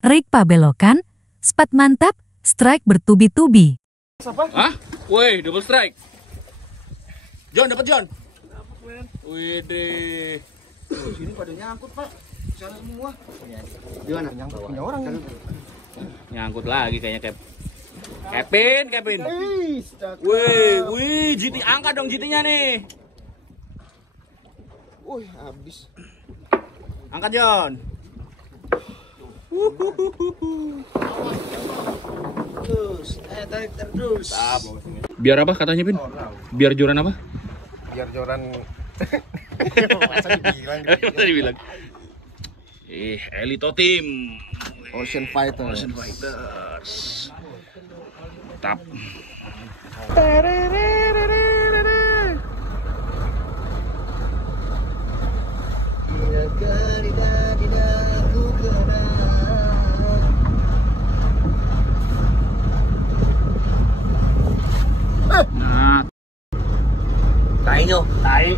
Rig pabelokan, spat mantap, strike bertubi-tubi. Hah? Woi, double strike. John, dapat John. Dapat, men. Wih deh. Sini pada nyangkut, Pak. Sana semua. Gimana? Nyangkut punya orang kan? Nyangkut lagi kayaknya, Cap. Kevin. Wih, GT angkat dong GT-nya nih. Wih, habis. Angkat John. Terus, tarik terus. Biar apa katanya, Pin? Biar joran apa? Biar joran. Masa dibilang. Masa dibilang. Elito Team. Ocean Fighters. Tap. Nah, Tai.